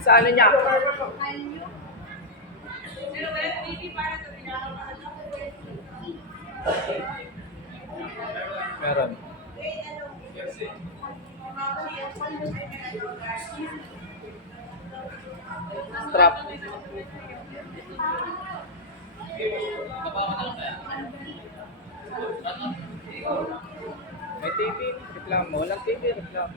Sa ano niya? Meron. Strap. May TV, reklamo. Walang TV, reklamo.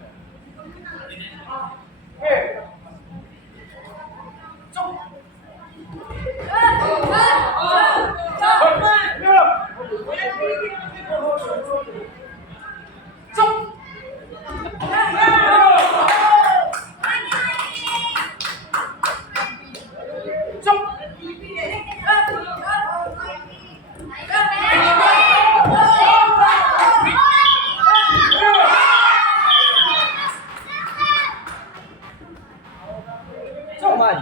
Come on.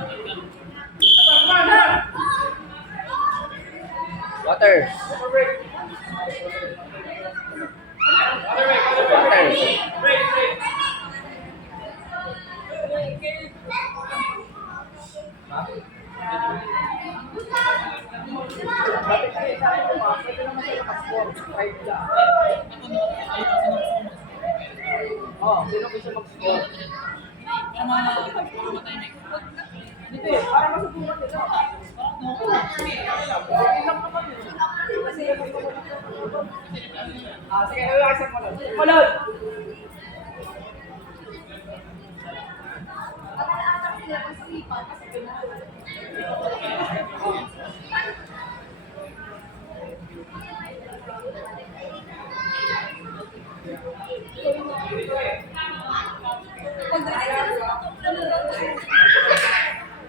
Water. Oh, sino gusto mag-score? Hindi, para masubukan nila. Sige, relaxan mo lang. Malod!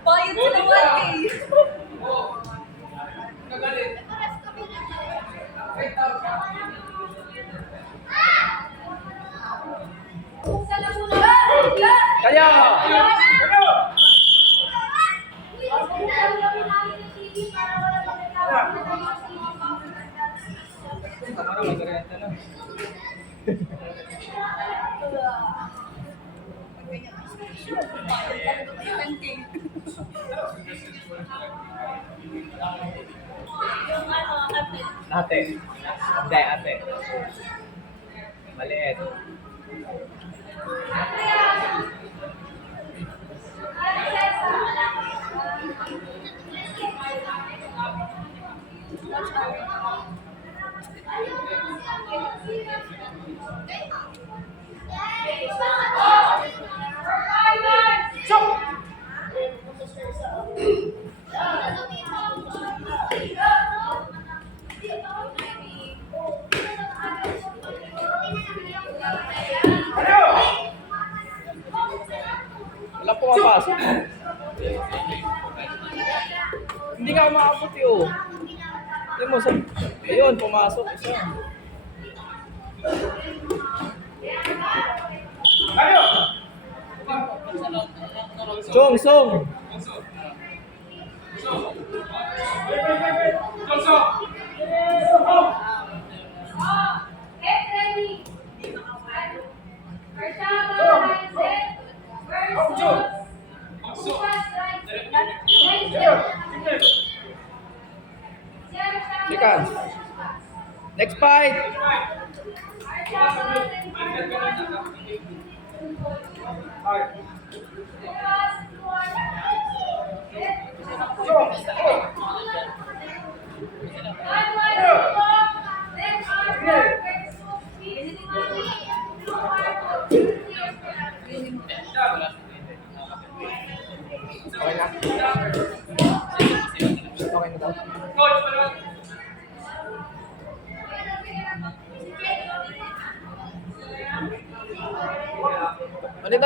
Bayad sila 1K. Kaya! Ate. Hindi, ate. Maliit. Wala pumapasok. Hindi nga umakabuti oh. Hindi mo, ayun, pumasok isa. Song, song. Seconds. Next fight. Okay na. Okay na daw.